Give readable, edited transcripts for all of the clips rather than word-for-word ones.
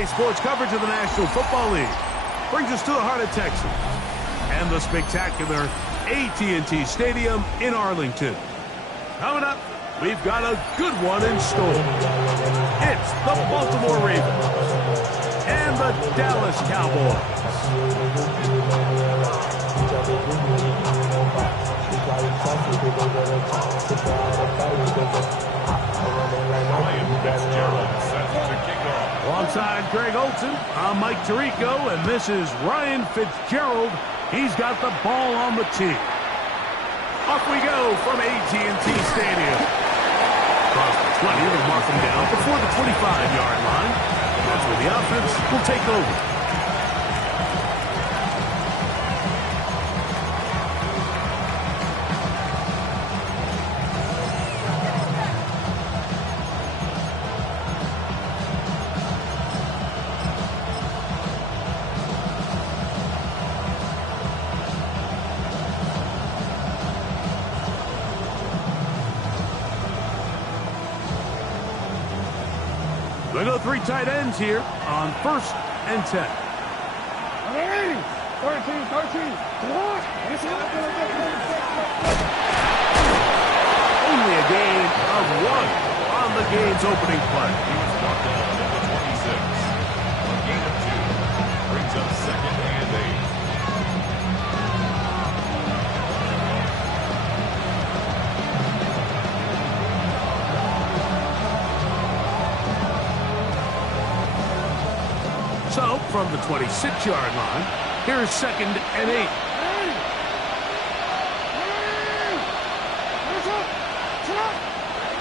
Today's sports coverage of the National Football League brings us to the heart of Texas and the spectacular AT&T Stadium in Arlington. Coming up, we've got a good one in store. It's the Baltimore Ravens and the Dallas Cowboys. Alongside Greg Olson, I'm Mike Tirico, and this is Ryan Fitzgerald. He's got the ball on the tee. Off we go from AT&T Stadium. Across the 20, they'll mark him down before the 25-yard line. That's where the offense will take over. They go three tight ends here on 1st and 10. 13. Only a gain of 1 on the game's opening play. He was brought down at the 26. A gain of 2 brings up 2nd and 8. So, from the 26-yard line, here's 2nd and 8.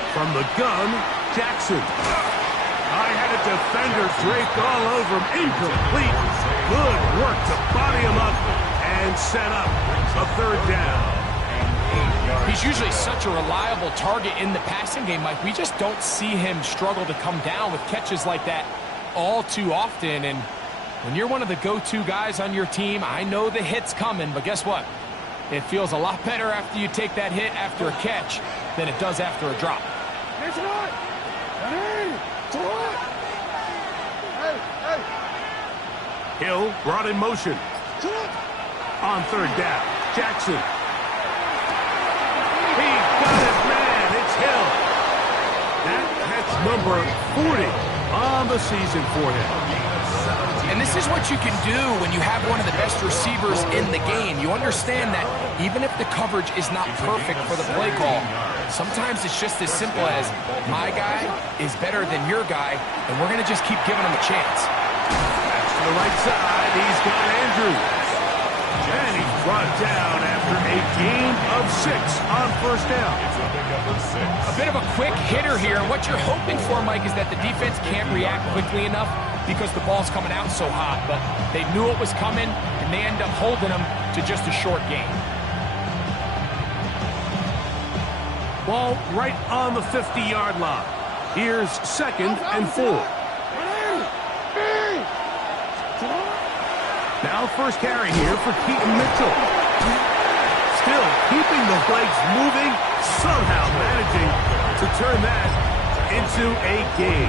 From the gun, Jackson. I had a defender draped all over him. Incomplete. Good work to body him up and set up a 3rd down. He's usually such a reliable target in the passing game, Mike. We just don't see him struggle to come down with catches like that all too often. And when you're one of the go-to guys on your team, I know the hit's coming, but guess what? It feels a lot better after you take that hit after a catch than it does after a drop. Hill brought in motion. On 3rd down, Jackson. He got his man. It's Hill. That's number 40 on the season for him. And this is what you can do when you have one of the best receivers in the game. You understand that even if the coverage is not perfect for the play call, sometimes it's just as simple as my guy is better than your guy, and we're going to just keep giving him a chance. That's to the right side. He's got Andrews. And he's brought down after a gain of 6 on 1st down. A bit of a quick hitter here. What you're hoping for, Mike, is that the defense can't react quickly enough because the ball's coming out so hot. But they knew it was coming, and they end up holding them to just a short gain. Ball right on the 50-yard line. Here's 2nd and 4. Now 1st carry here for Keaton Mitchell. Still keeping the legs moving, somehow managing to turn that into a gain.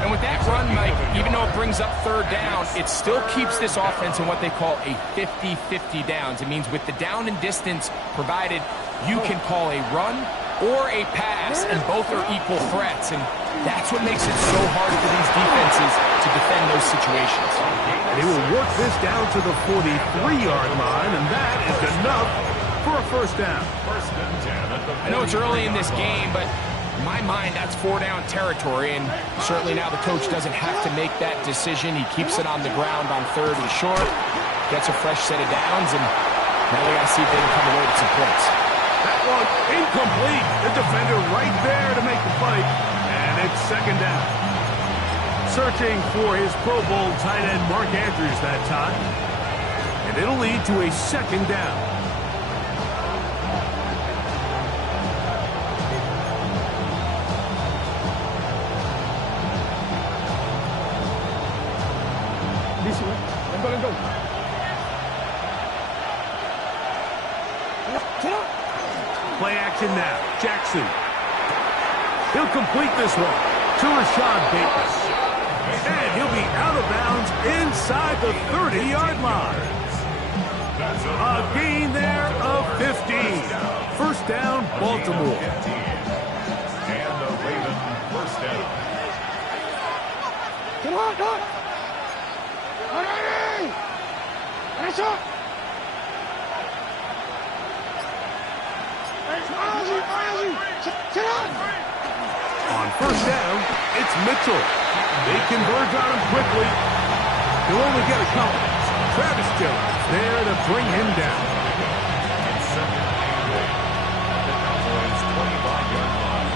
And with that run, Mike, even though it brings up 3rd down, it still keeps this offense in what they call a 50-50 downs. It means with the down and distance provided, you can call a run or a pass, and both are equal threats. And that's what makes it so hard for these defenses to defend those situations. They will work this down to the 43-yard line, and that is enough for a 1st down. I know it's early in this game, but in my mind, that's 4-down territory, and certainly now the coach doesn't have to make that decision. He keeps it on the ground on 3rd and short, gets a fresh set of downs, and now they got to see if they can come away with some points. That one incomplete. The defender right there to make the play, and it's 2nd down. Searching for his Pro Bowl tight end Mark Andrews that time, and it'll lead to a 2nd down. Play action now. Jackson. He'll complete this one to Rashad Bateman. And He'll be out of bounds inside the 30-yard line. A gain there of 15. First down, Baltimore. And the Ravens first down. Come on, Doc. Ready! That's up. On first down, it's Mitchell. They converge on him quickly. He'll only get a couple. Travis Jones there to bring him down. And second and 8 at the Cowboys' 25-yard line.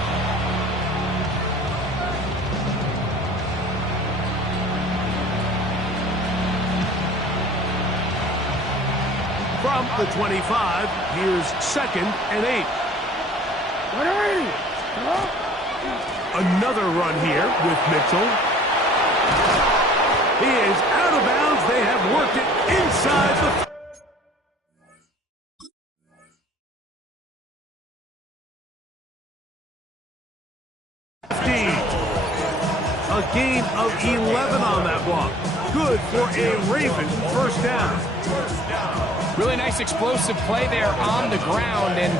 From the 25, here's second and 8. Another run here with Mitchell. He is out of bounds. They have worked it inside the 15. A gain of 11 on that one. Good for a Raven first down. Really nice explosive play there on the ground. And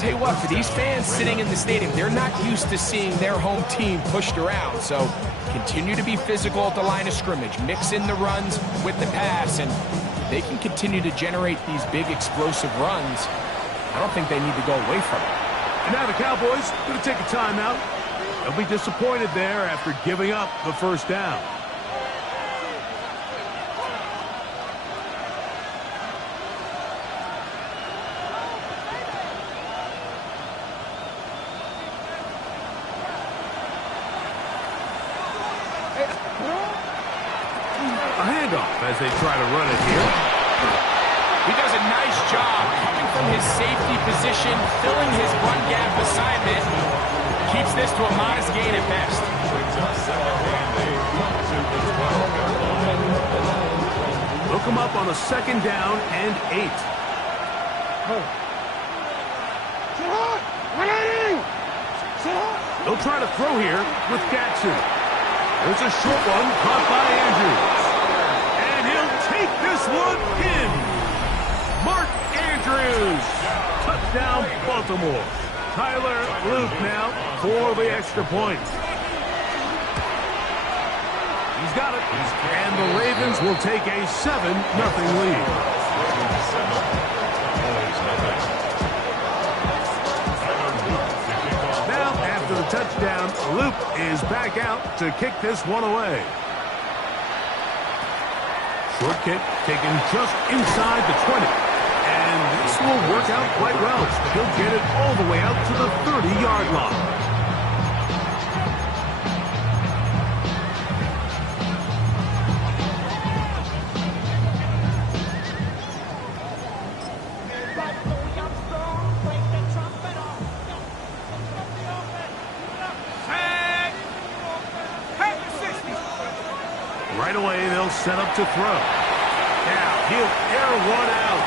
tell you what, for these fans sitting in the stadium, they're not used to seeing their home team pushed around. So continue to be physical at the line of scrimmage. Mix in the runs with the pass, and they can continue to generate these big explosive runs. I don't think they need to go away from it. And now the Cowboys going to take a timeout. They'll be disappointed there after giving up the first down. A handoff as they try to run it here. He does a nice job coming from his safety position, filling his run gap assignment. Keeps this to a modest gain at best. Brings up second and 8 to the 12-yard line. Look him up on a second down and 8. They'll try to throw here with Jackson. There's a short one caught by Andrews. And he'll take this one in. Mark Andrews. Touchdown, Baltimore. Tyler Luke now for the extra point. He's got it. And the Ravens will take a 7-0 lead. Now, after the touchdown, Luke is back out to kick this one away. Short kick taken just inside the 20. And this will work out quite well. He'll get it all the way out to the 30-yard line. Right away, they'll set up to throw. Now, he'll air one out.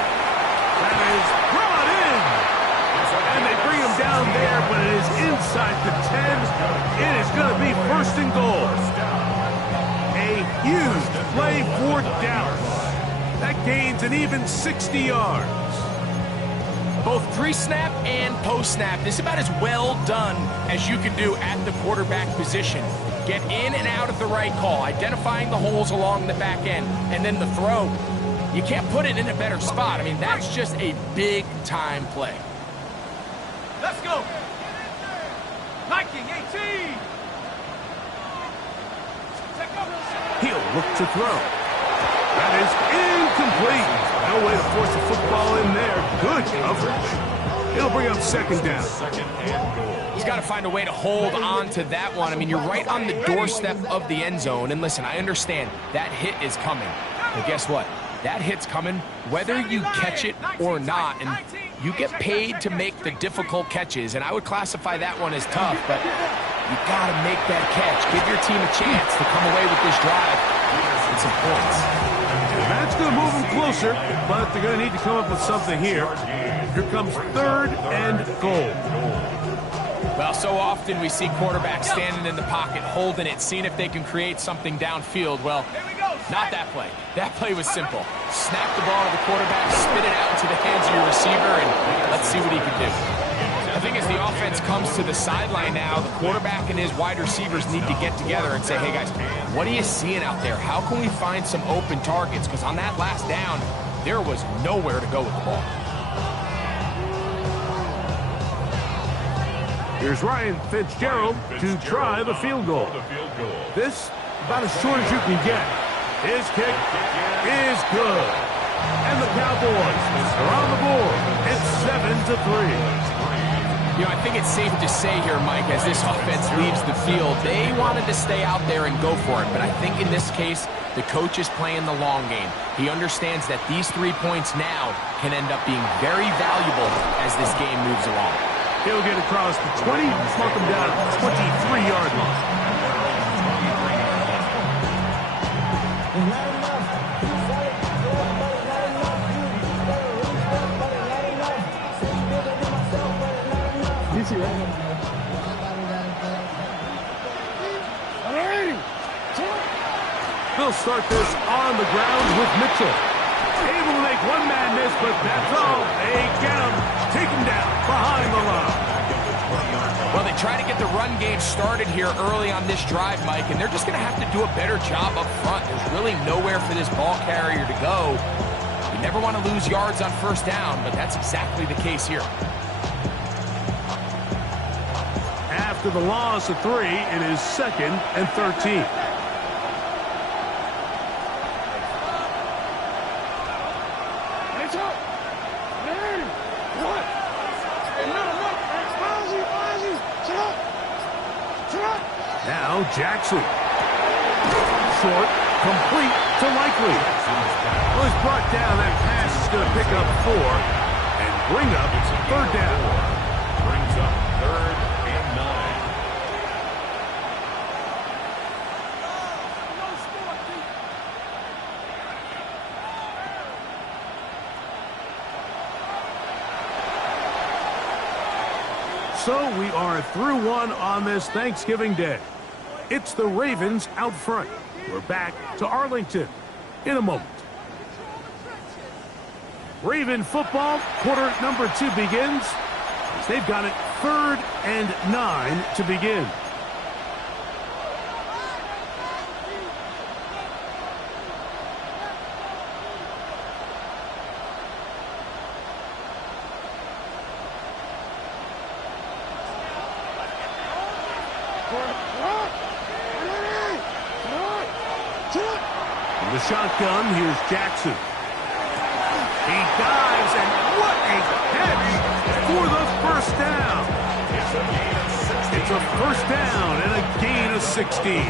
That is brought in. And they bring him down there, but it is inside the 10. It is going to be first and goal. A huge play for Dallas. That gains an even 60 yards. Both pre-snap and post-snap, this is about as well done as you can do at the quarterback position. Get in and out at the right call, identifying the holes along the back end, and then the throw. You can't put it in a better spot. I mean, that's just a big-time play. Let's go. Viking 18. He'll look to throw. That is incomplete. No way to force a football in there. Good coverage. It'll bring up second down. Second and goal. He's got to find a way to hold on to that one. I mean, you're right on the doorstep of the end zone. And listen, I understand that hit is coming. But guess what? That hit's coming whether you catch it or not. And you get paid to make the difficult catches. And I would classify that one as tough. But you got to make that catch. Give your team a chance to come away with this drive and some points. That's going to move them closer, but they're going to need to come up with something here. Here comes third and goal. Well, so often we see quarterbacks standing in the pocket, holding it, seeing if they can create something downfield. Well, not that play. That play was simple. Snap the ball to the quarterback, spit it out into the hands of your receiver, and let's see what he can do. I think as the offense comes to the sideline now, the quarterback and his wide receivers need to get together and say, hey, guys, what are you seeing out there? How can we find some open targets? Because on that last down, there was nowhere to go with the ball. Here's Ryan Fitzgerald to try the field goal. This, about as short as you can get. His kick is good. And the Cowboys are on the board. It's 7-3. You know, I think it's safe to say here, Mike, as this offense leaves the field, they wanted to stay out there and go for it. But I think in this case, the coach is playing the long game. He understands that these 3 points now can end up being very valuable as this game moves along. He'll get across the 20, mark him down at the 23-yard line. They'll start this on the ground with Mitchell. Able to make one man miss, but that's all. They get him, take him down behind the line. Well, they try to get the run game started here early on this drive, Mike, and they're just going to have to do a better job up front. There's really nowhere for this ball carrier to go. You never want to lose yards on first down, but that's exactly the case here. After the loss of 3, it is 2nd and 13. Now Jackson. Short, complete to Likely. Well, he's brought down. That pass is going to pick up 4 and bring up 3rd down. Brings up 3rd and 9. So we are through one on this Thanksgiving Day. It's the Ravens out front. We're back to Arlington in a moment. Raven football, quarter number 2 begins. They've got it 3rd and 9 to begin. The shotgun, here's Jackson. He dives, and what a catch for the first down. It's a first down and a gain of 16.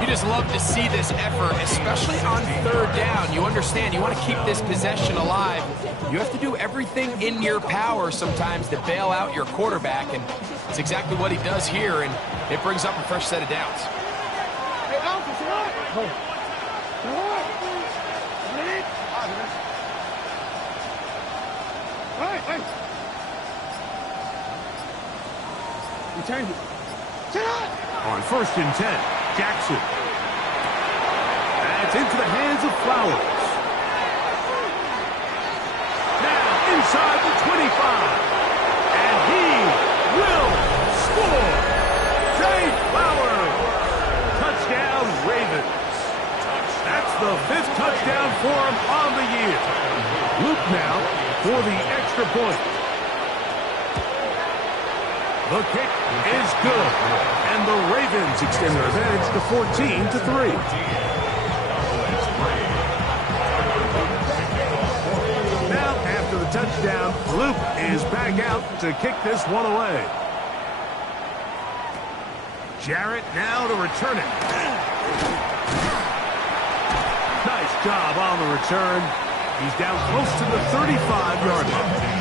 You just love to see this effort, especially on 3rd down. You understand, you want to keep this possession alive. You have to do everything in your power sometimes to bail out your quarterback, and it's exactly what he does here, and it brings up a fresh set of downs. On 1st and 10, Jackson. That's into the hands of Flowers. Now inside the 25. And he will score. Jay Flowers. Touchdown, Ravens. That's the 5th touchdown for him on the year. Luke now for the extra point. The kick is good, and the Ravens extend their advantage to 14-3. Now, after the touchdown, Luke is back out to kick this one away. Jarrett now to return it. Nice job on the return. He's down close to the 35-yard line.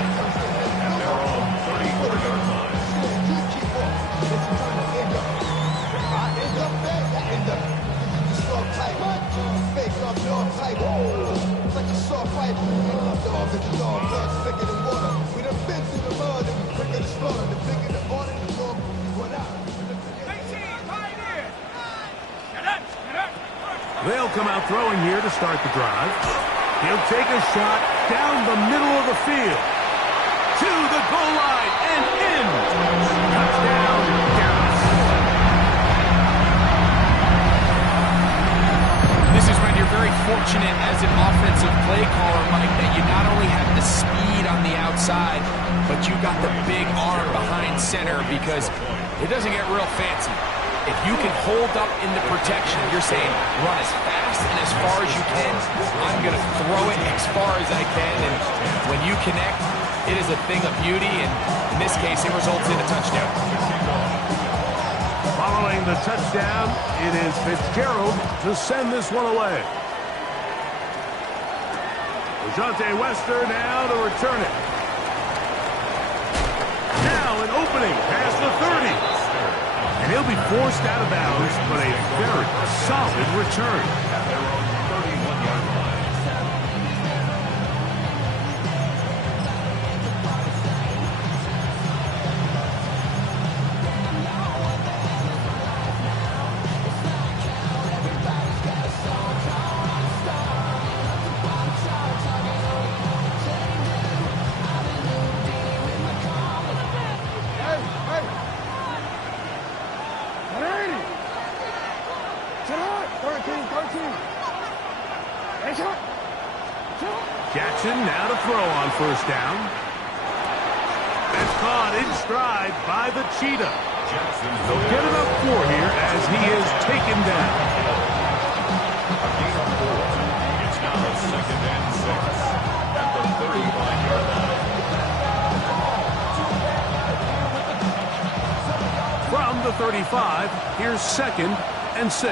They'll come out throwing here to start the drive. He'll take a shot down the middle of the field. To the goal line and in. Touchdown, Dallas. This is when you're very fortunate as an offensive play caller, Mike, that you not only have the speed on the outside, but you got the big arm behind center, because it doesn't get real fancy. If you can hold up in the protection, you're saying run as fast and as far as you can. I'm going to throw it as far as I can, and when you connect, it is a thing of beauty, and in this case, it results in a touchdown. Following the touchdown, it is Fitzgerald to send this one away. Dejounte Wester now to return it. Now an opening past the 30. And he'll be forced out of bounds, but a very solid return. At their own 31-yard line. Jackson now to throw on first down. That's caught in stride by the Cheetah. They'll get it up 4 here as he is taken down. A gain of 4. It's now a 2nd and 6 at the 35-yard line. From the 35, here's 2nd and 6.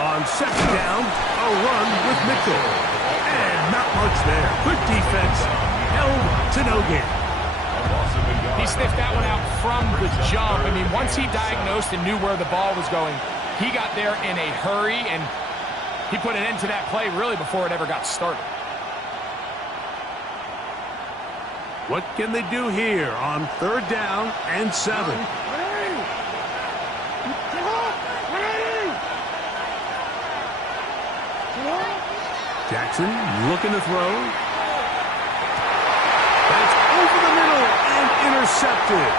On 2nd down, a run with Mitchell. And not much there. Good defense. Held to no gain. He sniffed that one out from the jump. I mean, once he diagnosed and knew where the ball was going, he got there in a hurry, and he put an end to that play really before it ever got started. What can they do here on 3rd down and 7? Jackson looking to throw. That's over the middle and intercepted.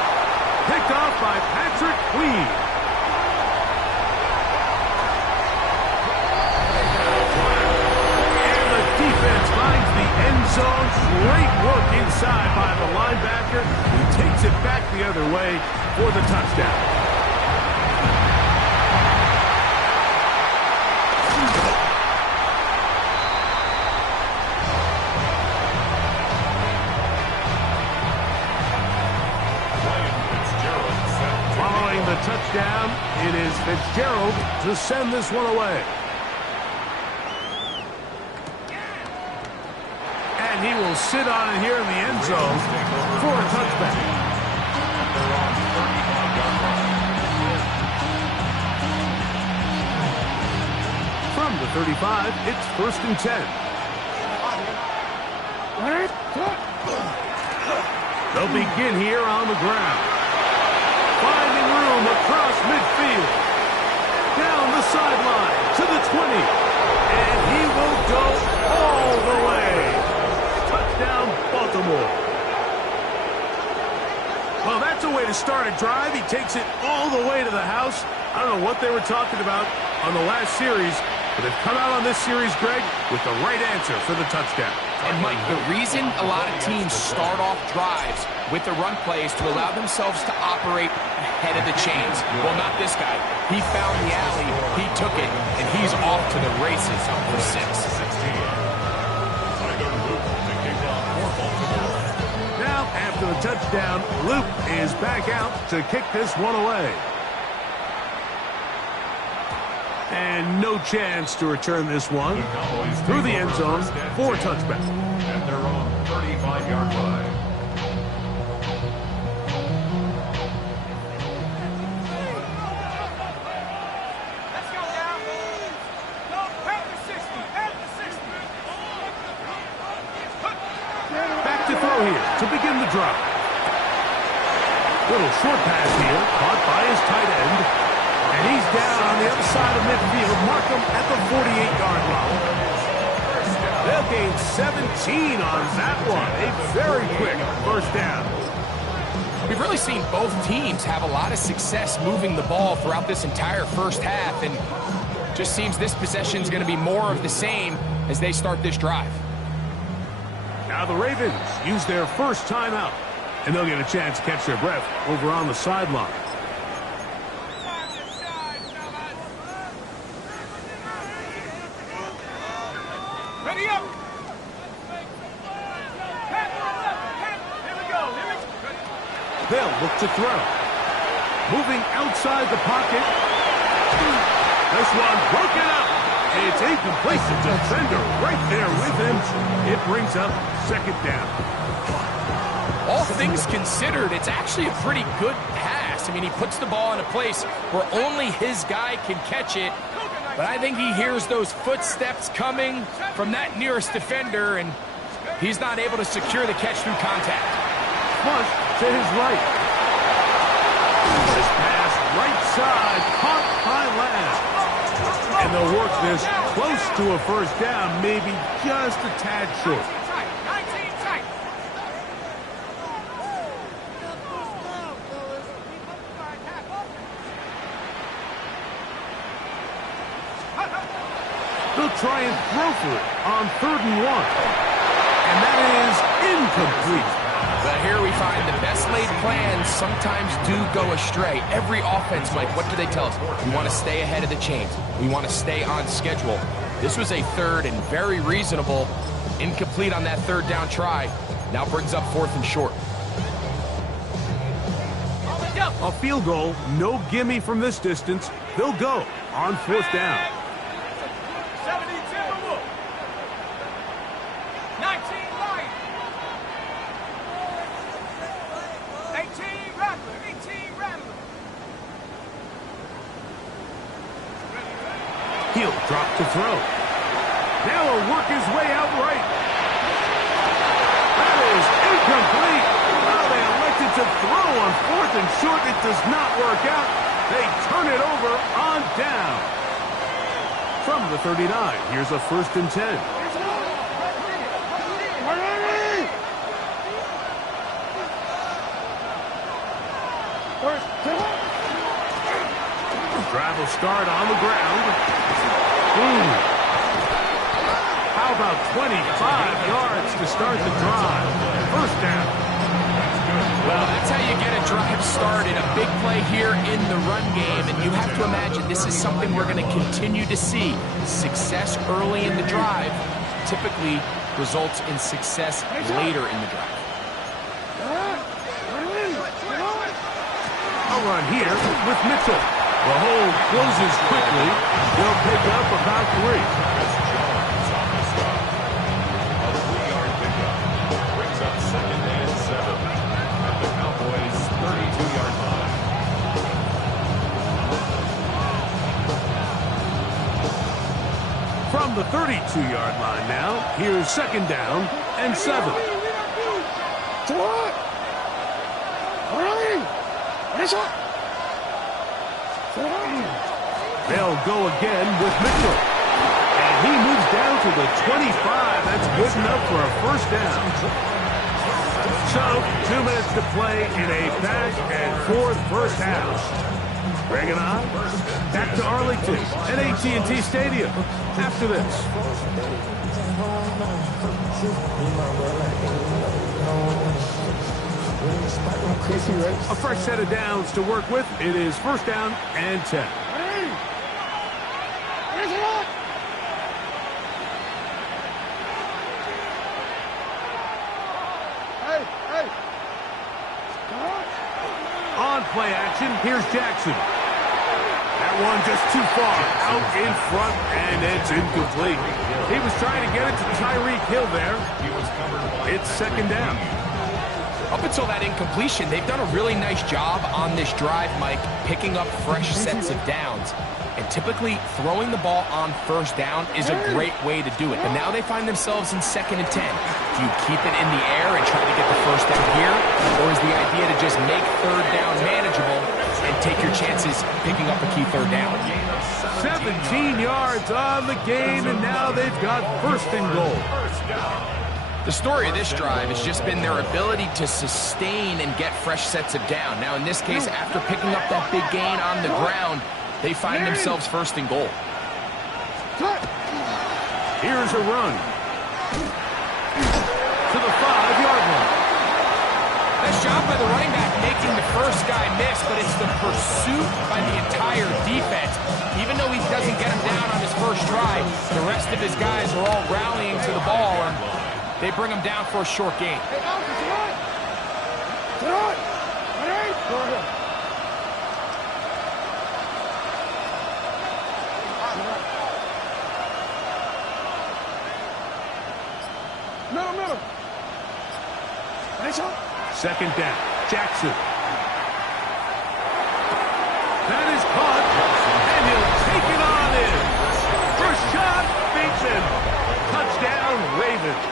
Picked off by Patrick Queen. And the defense finds the end zone. Great work inside by the linebacker. He takes it back the other way for the touchdown. Touchdown, it is Fitzgerald to send this one away. And he will sit on it here in the end zone for a touchback. From the 35, it's 1st and 10. They'll begin here on the ground. Finding room across midfield. Down the sideline to the 20. And he will go all the way. Touchdown, Baltimore. Well, that's a way to start a drive. He takes it all the way to the house. I don't know what they were talking about on the last series, but they've come out on this series, Greg, with the right answer for the touchdown. And, Mike, the reason a lot of teams start off drives with the run plays to allow themselves to operate ahead of the chains. Well, not this guy. He found the alley, he took it, and he's off to the races for 6. Now, after the touchdown, Luke is back out to kick this one away. And no chance to return this one through the end zone for a touchback. At their own 35-yard line. throw here to begin the drive. Little short pass here, caught by his tight end. And he's down on the other side of midfield. Mark him at the 48-yard line. They'll gain 17 on that one. A very quick first down. We've really seen both teams have a lot of success moving the ball throughout this entire first half, and just seems this possession is going to be more of the same as they start this drive. Now the Ravens use their first timeout, and they'll get a chance to catch their breath over on the sideline. Ready up. They'll look to throw. Moving outside the pocket. This one broken up. It's incomplete. The defender right there with him. It brings up second down. All things considered, it's actually a pretty good pass. I mean, he puts the ball in a place where only his guy can catch it. But I think he hears those footsteps coming from that nearest defender, and he's not able to secure the catch through contact. Flush to his right. This pass right side, caught by Last. And they'll work this close to a first down, maybe just a tad short. 19 tight. They'll try and throw for it on 3rd and 1. And that is incomplete. But here we find the best laid plans sometimes do go astray. Every offense, Mike, what do they tell us? We want to stay ahead of the chains. We want to stay on schedule. This was a 3rd and very reasonable. Incomplete on that 3rd down try. Now brings up 4th and short. A field goal, no gimme from this distance. They'll go on 4th down. 70 Timberwolves. 19 Lions. 18 Rattler. 18 Rattler. He'll drop to throw. Now he'll work his way out right. That is incomplete. Well, they elected to throw on 4th and short. It does not work out. They turn it over on down. From the 39, here's a 1st and 10. Drive will start on the ground. How about 25 yards to start the drive? First down. Well, that's how you get a drive started. A big play here in the run game. And you have to imagine this is something we're going to continue to see. Success early in the drive typically results in success later in the drive. A run here with Mitchell. The hole closes quickly. They'll pick up about 3. A 3-yard pickup brings up 2nd and 7 at the Cowboys' 32-yard line. From the 32-yard line now, here's 2nd down and 7. They'll go again with Mitchell. And he moves down to the 25. That's good enough for a first down. So, 2 minutes to play in a back and forth first half. Greg and I, back to Arlington at AT&T Stadium after this. A fresh set of downs to work with. It is 1st down and 10. On play action, here's Jackson. That one just too far out in front, and it's incomplete. He was trying to get it to Tyreek Hill there. It's 2nd down. Up until that incompletion, they've done a really nice job on this drive, Mike, picking up fresh sets of downs. And typically, throwing the ball on first down is a great way to do it. But now they find themselves in 2nd and 10. Do you keep it in the air and try to get the first down here? Or is the idea to just make 3rd down manageable and take your chances picking up a key 3rd down? 17 yards on the game, and now they've got 1st and goal. The story of this drive has just been their ability to sustain and get fresh sets of down. Now, in this case, after picking up that big gain on the ground, they find themselves 1st and goal. Here's a run to the 5-yard line. Nice job by the running back making the first guy miss, but it's the pursuit by the entire defense. Even though he doesn't get him down on his first try, the rest of his guys are all rallying to the ball, and they bring him down for a short gain. Middle. 2nd down. Jackson. That is caught, and he'll take it on in. First shot, beats him. Touchdown, Ravens.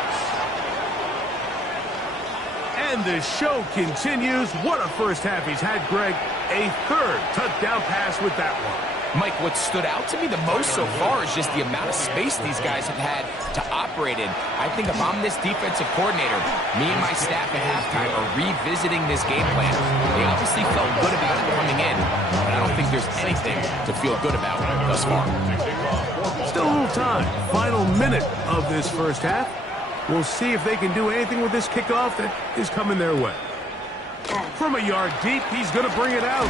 And the show continues. What a first half he's had, Greg. A 3rd touchdown pass with that one. Mike, what stood out to me the most so far is just the amount of space these guys have had to operate in. I think if I'm this defensive coordinator, me and my staff at halftime are revisiting this game plan. They obviously felt good about it coming in, but I don't think there's anything to feel good about thus far. Still a little time. Final minute of this first half. We'll see if they can do anything with this kickoff that is coming their way. From a yard deep, he's going to bring it out.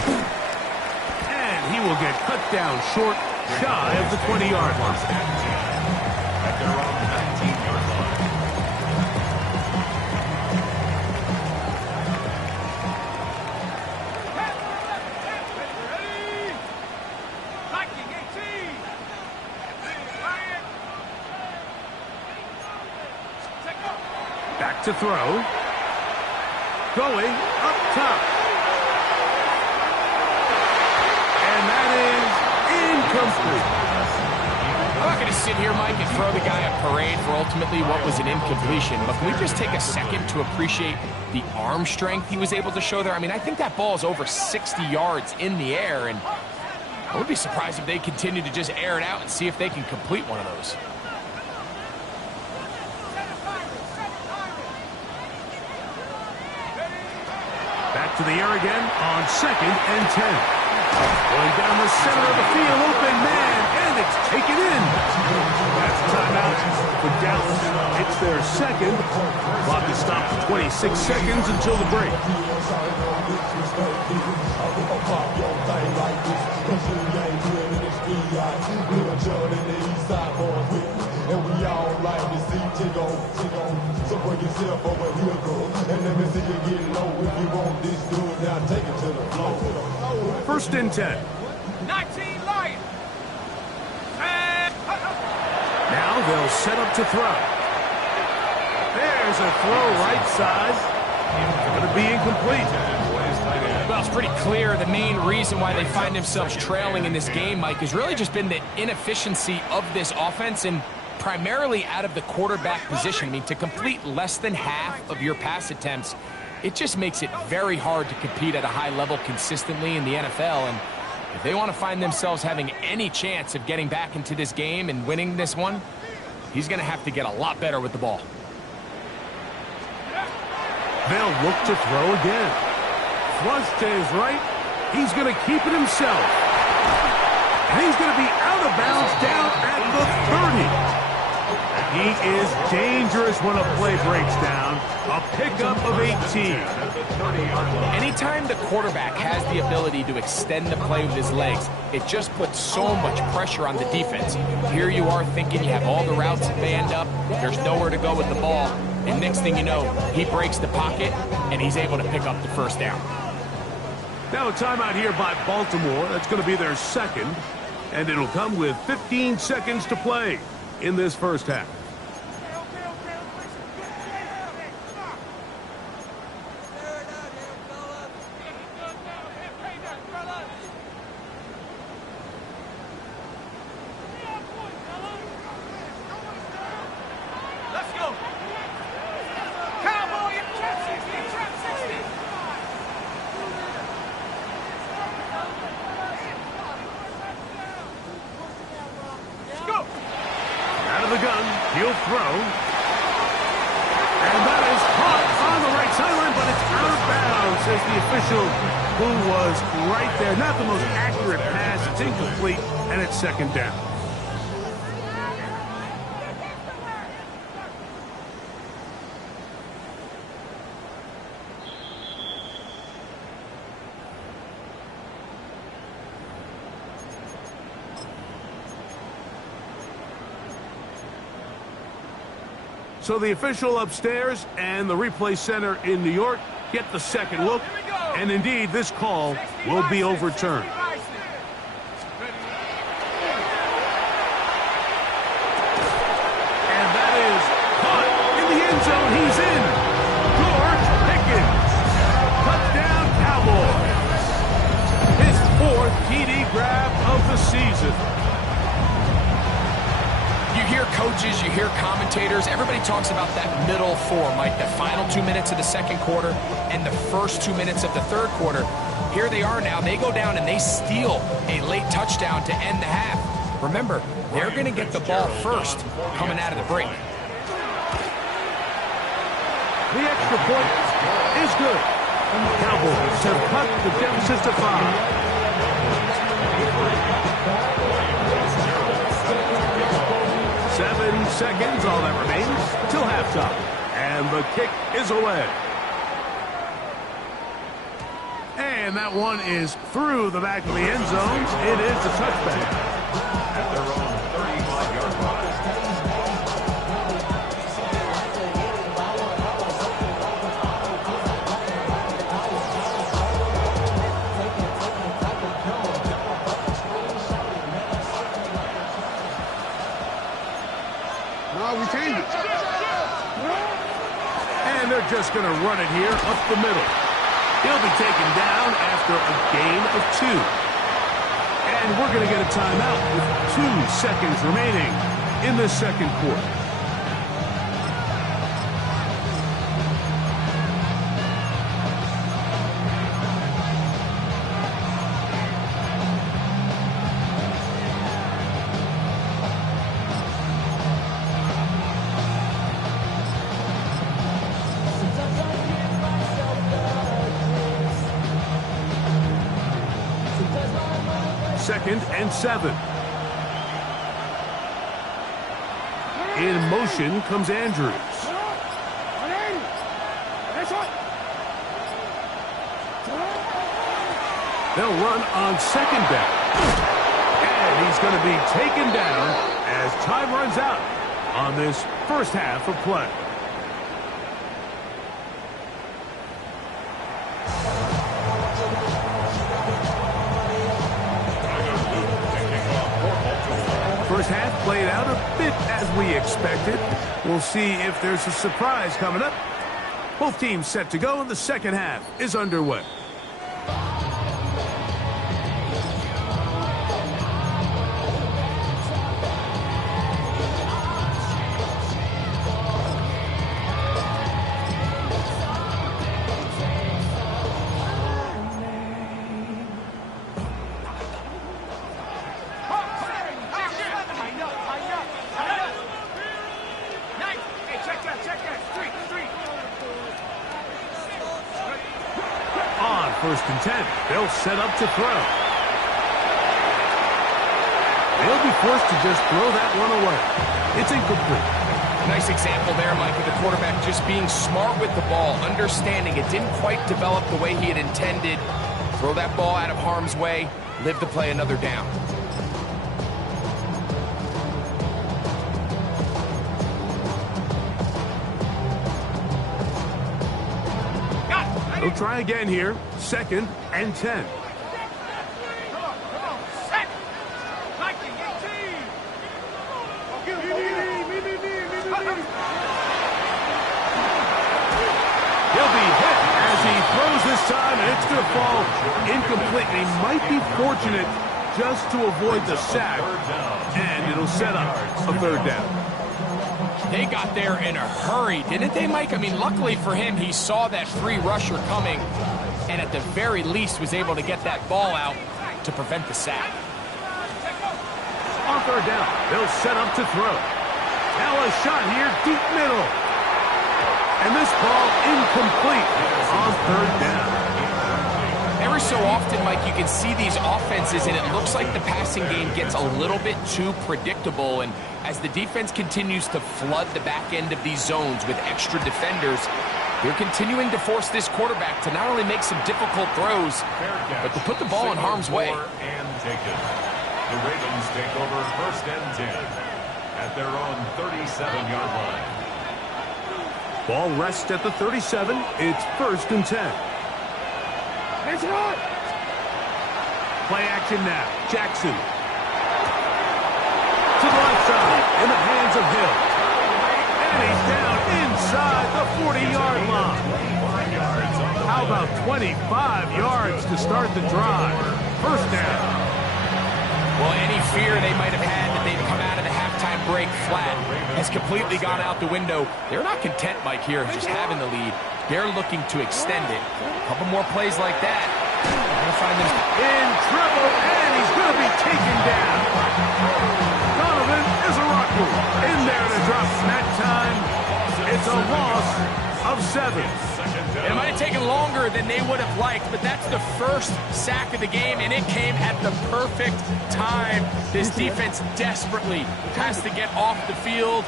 And he will get cut down short, shy of the 20-yard line. At their own 19-yard line. Ready? Viking 18. Back to throw. Going up top. And that is incomplete. I'm not going to sit here, Mike, and throw the guy a parade for ultimately what was an incompletion, but can we just take a second to appreciate the arm strength he was able to show there? I mean, I think that ball is over 60 yards in the air, and I would be surprised if they continue to just air it out and see if they can complete one of those. Back to the air again on 2nd and 10. Going down the center of the field, open man, and it's taken in. That's a timeout for Dallas. It's their 2nd. Clock is stopped for 26 seconds until the break. And we all like to see Tigo. So bring yourself over here, go. And let me see you get low. If you want this dude, now take it to the floor. 1st and 10. 19 Lions. Now they'll set up to throw. There's a throw right side. Going to be incomplete. Well, it's pretty clear the main reason why they find themselves trailing in this game, Mike, has really just been the inefficiency of this offense and primarily out of the quarterback position. I mean, to complete less than half of your pass attempts, it just makes it very hard to compete at a high level consistently in the NFL. And if they want to find themselves having any chance of getting back into this game and winning this one, he's going to have to get a lot better with the ball. They'll look to throw again. Flush to his right. He's going to keep it himself. And he's going to be out of bounds down at the 30. He is dangerous when a play breaks down. A pickup of 18. Anytime the quarterback has the ability to extend the play with his legs, it just puts so much pressure on the defense. Here you are thinking you have all the routes banned up, there's nowhere to go with the ball, and next thing you know, he breaks the pocket, and he's able to pick up the first down. Now a timeout here by Baltimore. That's going to be their 2nd. And it'll come with 15 seconds to play in this first half. He'll throw. And that is caught on the right sideline, but it's out of bounds, says the official, who was right there. Not the most accurate pass. It's incomplete, and it's second down. So the official upstairs and the replay center in New York get the second look, and indeed this call will be overturned. And that is caught in the end zone. He's in. George Pickens. Touchdown Cowboys. His fourth TD grab of the season. You hear coaches, you hear commentators, everybody talks about that middle four, Mike, the final 2 minutes of the second quarter and the first 2 minutes of the third quarter. Here they are now. They go down and they steal a late touchdown to end the half. Remember, they're going to get the ball first coming out of the break. The extra point is good. And the Cowboys have cut the deficit to 5. 7 seconds, all that remains, till halftime. And the kick is away. And that one is through the back of the end zone. It is a touchback. At their own 35-yard line. And they're just going to run it here up the middle. He'll be taken down after a gain of 2. And we're going to get a timeout with 2 seconds remaining in the second quarter. Second and 7. In motion comes Andrews. They'll run on second down. And he's going to be taken down as time runs out on this first half of play. First half played out a bit as we expected. We'll see if there's a surprise coming up. Both teams set to go, and the second half is underway. First and 10. They'll set up to throw. They'll be forced to just throw that one away. It's incomplete. Nice example there, Mike, of the quarterback just being smart with the ball, understanding it didn't quite develop the way he had intended. Throw that ball out of harm's way, live to play another down. They'll try again here. Second and 10. He'll be hit as he throws this time, and it's going to fall incomplete. He might be fortunate just to avoid the sack, and it'll set up a third down. They got there in a hurry, didn't they, Mike? I mean, luckily for him, he saw that free rusher coming, and at the very least was able to get that ball out to prevent the sack. On third down, they'll set up to throw. Now a shot here, deep middle. And this ball incomplete on third down. Every so often, Mike, you can see these offenses, and it looks like the passing game gets a little bit too predictable. And as the defense continues to flood the back end of these zones with extra defenders, they're continuing to force this quarterback to not only make some difficult throws, but to put the ball in harm's way. And taken. The Ravens take over 1st and 10 at their own 37-yard line. Ball rests at the 37. It's 1st and 10. Play action now. Jackson. To the left side. In the hands of Hill. And he's down inside the 40-yard line. How about 25 yards to start the drive? 1st down. Well, any fear they might have had that they'd come out of the halftime break flat has completely gone out the window. They're not content, Mike, here, just having the lead. They're looking to extend it. A couple more plays like that. They're going to find them in trouble, and he's going to be taken down. Donovan is a rocker in there to drop. That time, it's a loss of 7. It might have taken longer than they would have liked, but that's the first sack of the game, and it came at the perfect time. This defense desperately has to get off the field,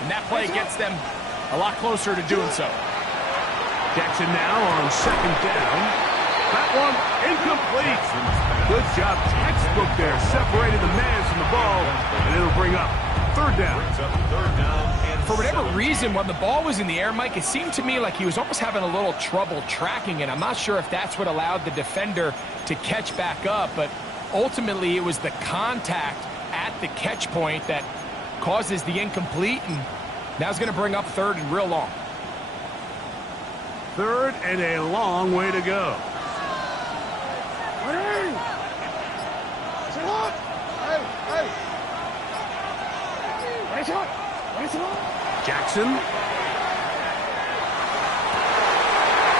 and that play gets them a lot closer to doing so. Jackson now on 2nd down. That one incomplete. Good job, textbook there, separating the man from the ball, and it'll bring up 3rd down. For whatever reason, when the ball was in the air, Mike, it seemed to me like he was almost having a little trouble tracking it. I'm not sure if that's what allowed the defender to catch back up, but ultimately it was the contact at the catch point that causes the incomplete, and now it's going to bring up 3rd and real long. 3rd and a long way to go. Jackson.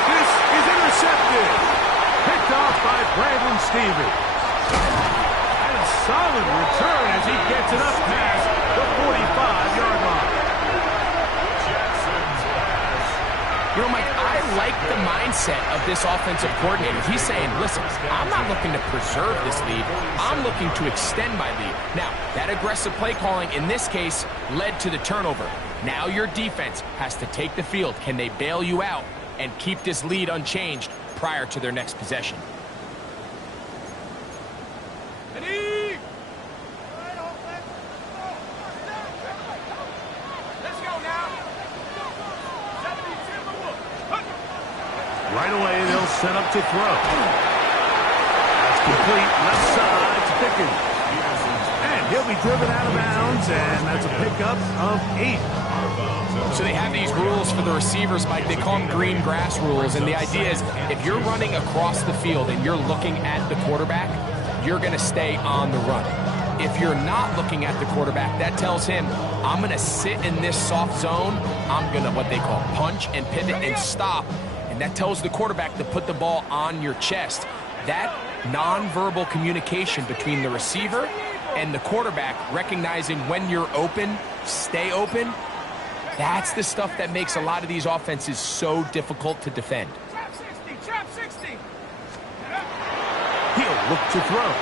This is intercepted. Picked off by Brandon Stevens. And a solid return as he gets it up past the 45-yard line. You know, Mike, I like the mindset of this offensive coordinator. He's saying, listen, I'm not looking to preserve this lead. I'm looking to extend my lead. Now, that aggressive play calling in this case led to the turnover. Now your defense has to take the field. Can they bail you out and keep this lead unchanged prior to their next possession? Right away, they'll set up to throw. That's complete. Left side to Pickens. And he'll be driven out of bounds, and that's a pickup of 8. So they have these rules for the receivers, Mike. They call them green grass rules, and the idea is if you're running across the field and you're looking at the quarterback, you're going to stay on the run. If you're not looking at the quarterback, that tells him, I'm going to sit in this soft zone. I'm going to, what they call, punch and pivot and stop. And that tells the quarterback to put the ball on your chest. That nonverbal communication between the receiver and the quarterback, recognizing when you're open, stay open, that's the stuff that makes a lot of these offenses so difficult to defend. Trap 60, trap 60. He'll look to throw.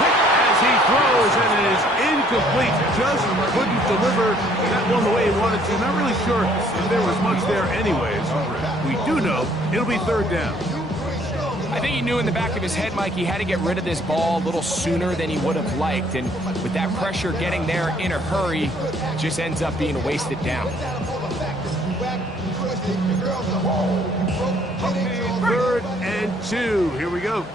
As he throws, and it is incomplete. Just couldn't deliver that one the way he wanted to. Not really sure if there was much there anyways. We do know it'll be 3rd down. I think he knew in the back of his head, Mike, he had to get rid of this ball a little sooner than he would have liked. And with that pressure getting there in a hurry, it just ends up being a wasted down. 3rd and 2. Here we go.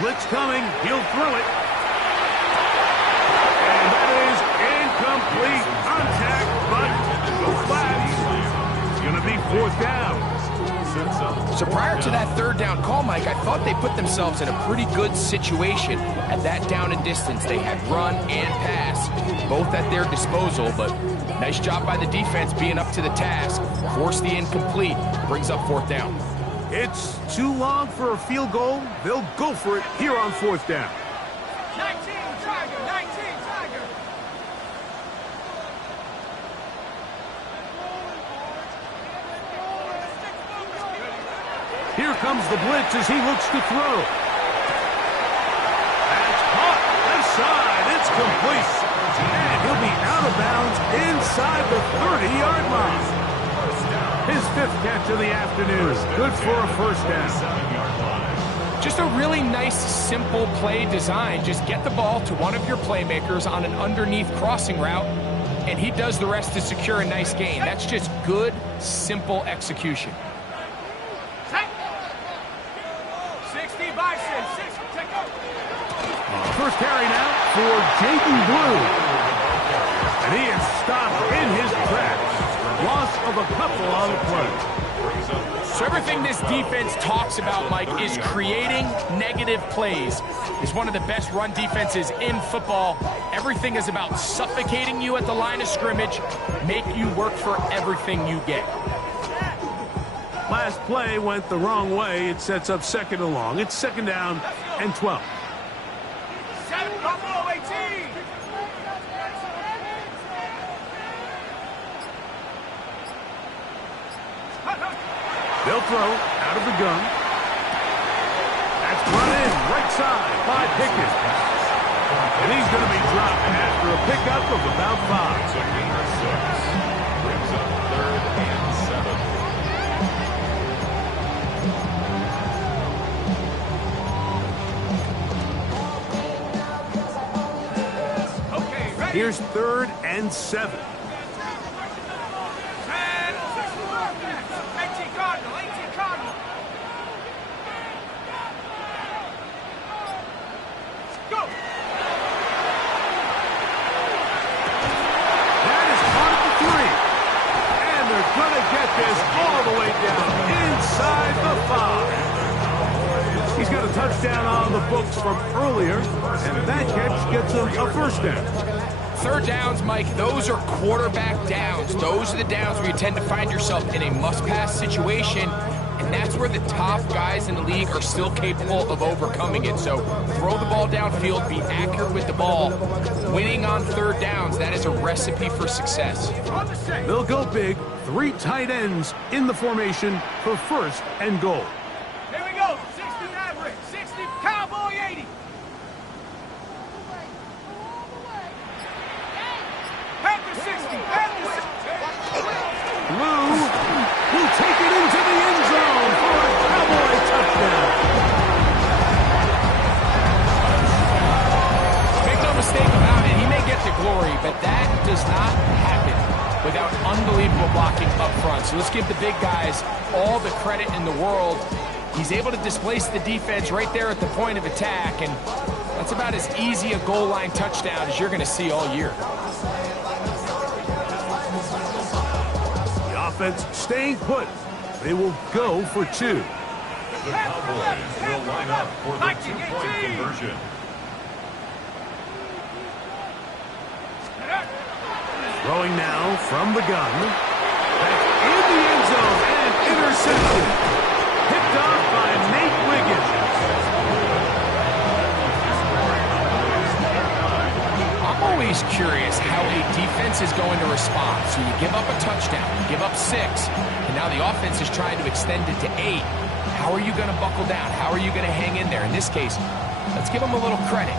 Blitz coming. He'll throw it. And that is incomplete. Contact, but no flags. It's going to be 4th down. So prior to that 3rd down call, Mike, I thought they put themselves in a pretty good situation at that down and distance. They had run and pass, both at their disposal, but Nice job by the defense being up to the task. Force the incomplete. Brings up 4th down. It's too long for a field goal. They'll go for it here on 4th down. 19 Tiger, 19 Tiger. Here comes the blitz as he looks to throw. That's caught. Left side. It's complete. And he'll be out of bounds inside the 30-yard line. His 5th catch of the afternoon. Good for a 1st down. Just a really nice, simple play design. Just get the ball to one of your playmakers on an underneath crossing route, and he does the rest to secure a nice gain. That's just good, simple execution. 60 Bison, 60, take over. First carry now for Jaden Blue. And he is stopped in his tracks. Loss of a couple on the play. So everything this defense talks about, Mike, is creating negative plays. It's one of the best run defenses in football. Everything is about suffocating you at the line of scrimmage, make you work for everything you get. Last play went the wrong way. It sets up 2nd and long. It's 2nd down and 12. 7 Buffalo 18. They'll throw out of the gun. That's run in right side by Pickett. And he's going to be dropped after a pickup of about 5. It's a gain of 6. Brings up 3rd and 7. Okay, ready. Here's 3rd and 7. 18 Cardinal, 18 Cardinal. Go. That is caught at the 3. And they're going to get this all the way down inside the 5. He's got a touchdown on the books from earlier, and that catch gets him a 1st down. 3rd downs, Mike, those are quarterback downs. Those are the downs where you tend to find yourself in a must-pass situation, and that's where the top guys in the league are still capable of overcoming it. So throw the ball downfield, be accurate with the ball. Winning on 3rd downs, that is a recipe for success. They'll go big. 3 tight ends in the formation for 1st and goal. Here we go. 60 Maverick, 60 Cowboy 80. Panther 60, Panther 60. Blue will take it into the end zone for a Cowboy touchdown. Make no mistake about it, he may get the glory, but that does not happen without unbelievable blocking up front. So let's give the big guys all the credit in the world. He's able to displace the defense right there at the point of attack, and that's about as easy a goal line touchdown as you're going to see all year. The offense staying put. They will go for 2. The Cowboys will line up for the 2-point conversion. Throwing now from the gun. That's in the end zone and intercepted. Picked off by Nate Wiggins. I'm always curious how a defense is going to respond. So you give up a touchdown, you give up 6, and now the offense is trying to extend it to 8. How are you going to buckle down? How are you going to hang in there? In this case, let's give them a little credit.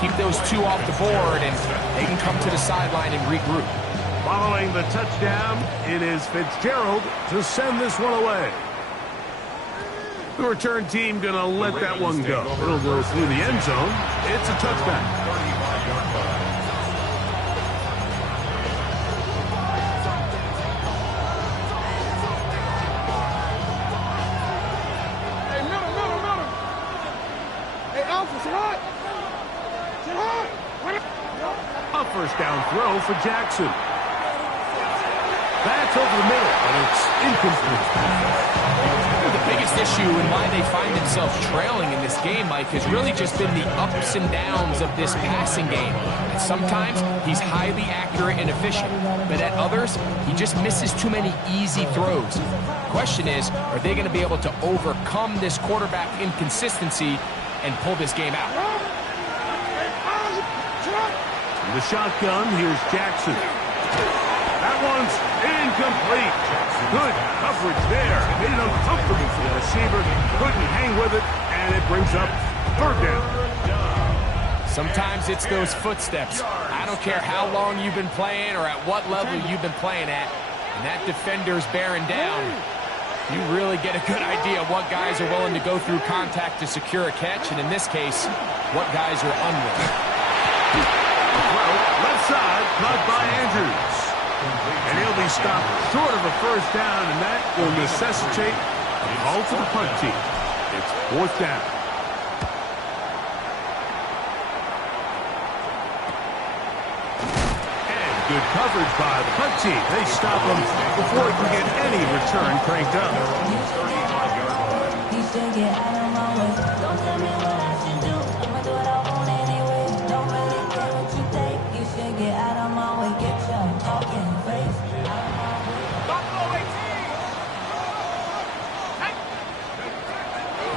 Keep those 2 off the board, and they can come to the sideline and regroup. Following the touchdown, it is Fitzgerald to send this one away. The return team going to let that one go. It'll go through the end zone. It's a touchback. 35-yard line. Hey, middle. Hey, Alpha, sit hard. Sit hard. A first down throw for Jackson. That's over the middle, but it's incomplete. The biggest issue and why they find themselves trailing in this game, Mike, has really just been the ups and downs of this passing game. And sometimes he's highly accurate and efficient, but at others, he just misses too many easy throws. The question is, are they going to be able to overcome this quarterback inconsistency and pull this game out? In the shotgun, here's Jackson. That one's incomplete. Good coverage there. Made it uncomfortable for the receiver. Couldn't hang with it, and it brings up third down. Sometimes it's those footsteps. I don't care how long you've been playing or at what level you've been playing at, and that defender's bearing down. You really get a good idea of what guys are willing to go through contact to secure a catch, and in this case, what guys are unwilling. Left side, caught by Andrews. And he'll be stopped short of a first down, and that will necessitate a call to the punt team. It's fourth down. And good coverage by the punt team. They stop him before he can get any return cranked up.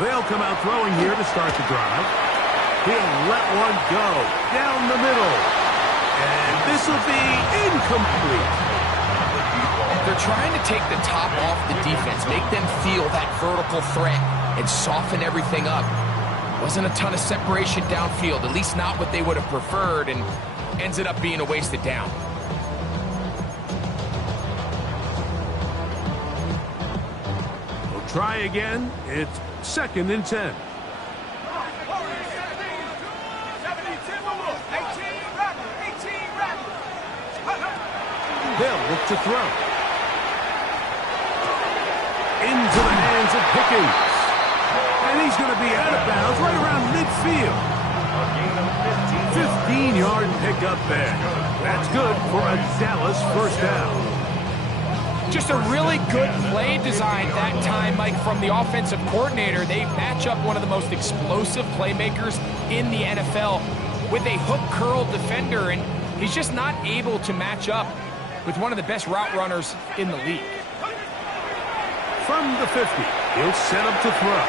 They'll come out throwing here to start the drive. He'll let one go down the middle. And this will be incomplete. They're trying to take the top off the defense, make them feel that vertical threat, and soften everything up. Wasn't a ton of separation downfield, at least not what they would have preferred, and ends it up being a wasted down. We'll try again. It's 2nd and 10. They'll look to throw. Into the hands of Pickens. And he's going to be out of bounds right around midfield. 15-yard pickup there. That's good for a Dallas first down. Just a really good play design that time, Mike, from the offensive coordinator. They match up one of the most explosive playmakers in the NFL with a hook curl defender, and he's just not able to match up with one of the best route runners in the league. From the 50, he'll set up to throw.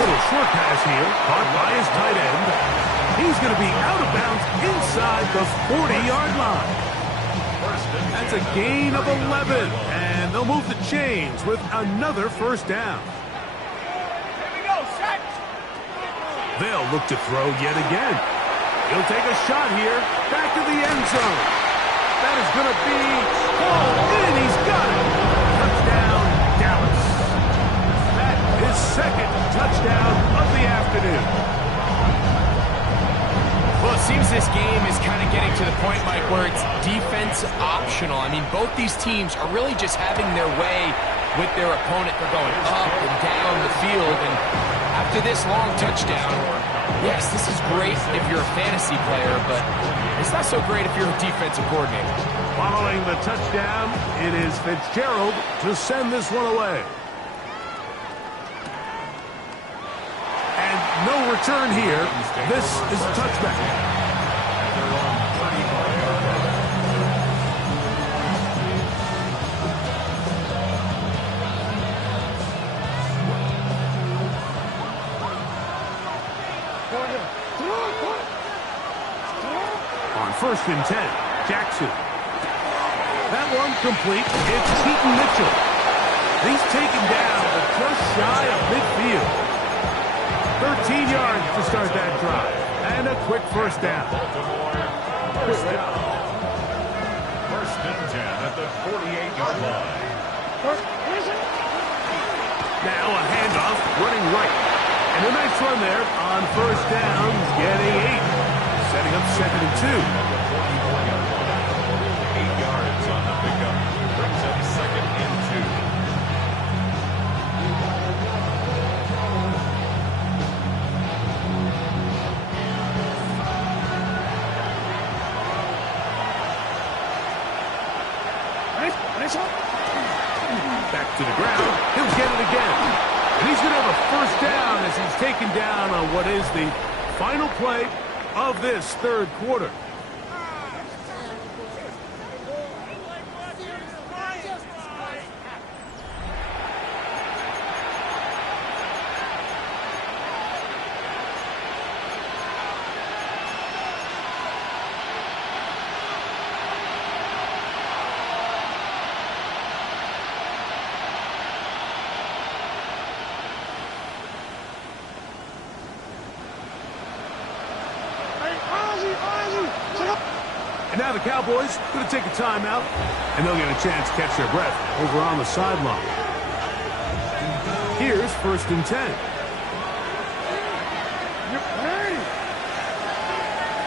Little short pass here, caught by his tight end. He's going to be out of bounds inside the 40-yard line. That's a gain of 11, and they'll move the chains with another first down. They'll look to throw yet again. He'll take a shot here, back to the end zone. That is going to be pulled in. He's got it. Touchdown, Dallas. That is 2nd touchdown of the afternoon. Well, it seems this game is kind of getting to the point, Mike, where it's defense optional. I mean, both these teams are really just having their way with their opponent. They're going up and down the field, and after this long touchdown, yes, this is great if you're a fantasy player, but it's not so great if you're a defensive coordinator. Following the touchdown, it is Fitzgerald to send this one away. And no return here. This is a touchback. On 1st and 10, Jackson. That one complete. It's Keaton Mitchell. He's taken down but just shy of midfield. 13 yards to start that drive. And a quick first down. First and 10 at the 48-yard line. Now a handoff, running right. And a nice run there on first down, getting 8. Setting up 2nd and 2. 8 yards on the pickup. Brings up 2nd and 2. Back to the ground. He'll get it again. And taken down on what is the final play of this third quarter. And now the Cowboys going to take a timeout, and they'll get a chance to catch their breath over on the sideline. Here's 1st and 10. Ready!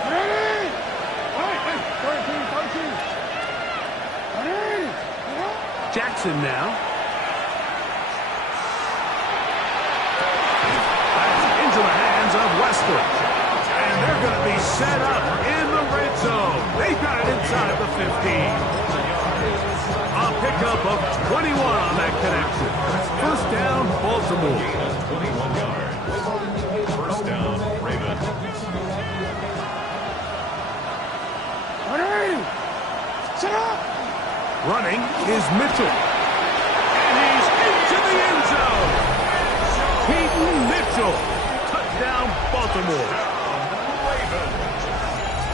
Ready! Hey, 13. Ready! Jackson now. That's into the hands of Western. And they're going to be set up in the red zone. They've got it inside the 15. A pickup of 21 on that connection. 1st down, Baltimore. 21 yards. 1st down, Ravens. Ready! Set up! Running is Mitchell. And he's into the end zone. Peyton Mitchell. Touchdown, Baltimore.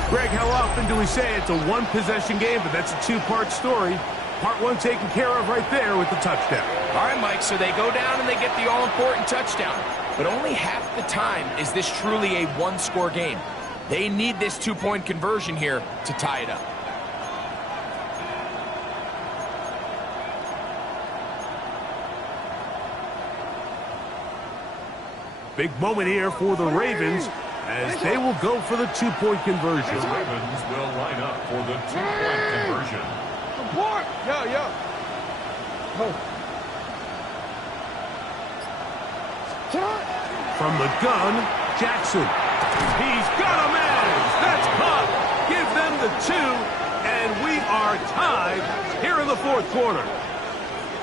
Greg, how often do we say it's a one-possession game, but that's a two-part story? Part one taken care of right there with the touchdown. All right, Mike, so they go down and they get the all-important touchdown. But only half the time is this truly a one-score game. They need this two-point conversion here to tie it up. Big moment here for the Ravens as they will go for the two-point conversion. The Ravens will line up for the two-point conversion. Support! Yeah. From the gun, Jackson. He's got a man. That's caught. Give them the 2, and we are tied here in the 4th quarter.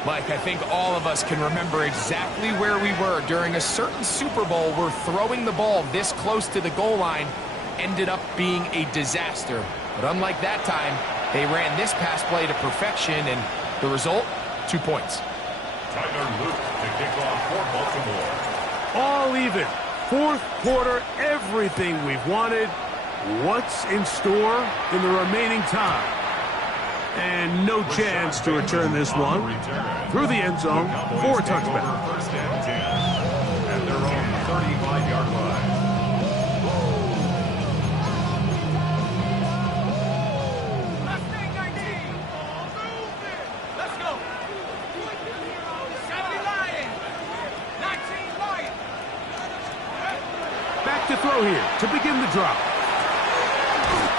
Mike, I think all of us can remember exactly where we were during a certain Super Bowl where throwing the ball this close to the goal line ended up being a disaster. But unlike that time, they ran this pass play to perfection, and the result, 2 points. Tyler Luke to kick off for Baltimore. All even. 4th quarter, everything we've wanted. What's in store in the remaining time? And no chance to return this one through the end zone for a touchback. 1st and 10 at their own 35-yard line. Let's go! 70 Lions! 19 Lions! Back to throw here to begin the drop.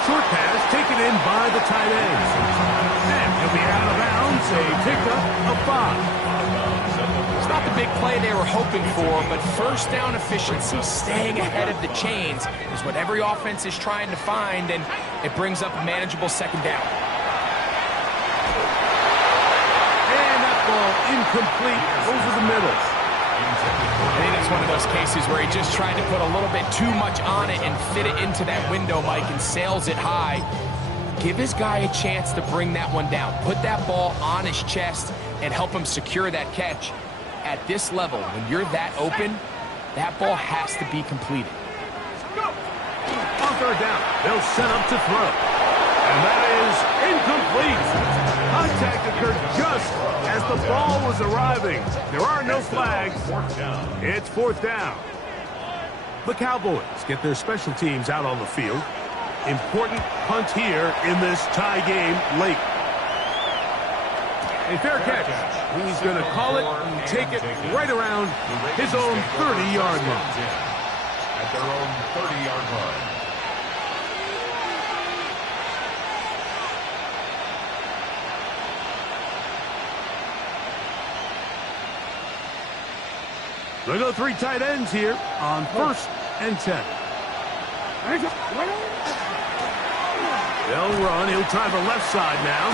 Short pass taken in by the tight end. And he'll be out of bounds, a pickup of 5. It's not the big play they were hoping for, but 1st down efficiency, staying ahead of the chains, is what every offense is trying to find, and it brings up a manageable 2nd down. And that ball incomplete over the middle. I think it's one of those cases where he just tried to put a little bit too much on it and fit it into that window, Mike, and sails it high. Give his guy a chance to bring that one down. Put that ball on his chest and help him secure that catch. At this level, when you're that open, that ball has to be completed. On 3rd down, they'll set up to throw. And that is incomplete. Contact occurred just as the ball was arriving. There are no flags. It's 4th down. The Cowboys get their special teams out on the field. Important punt here in this tie game late. A fair catch. He's going to call it and take it right around his own 30-yard line. At their own 30-yard line. They go 3 tight ends here on 1st and 10. They'll run. He'll try the left side now.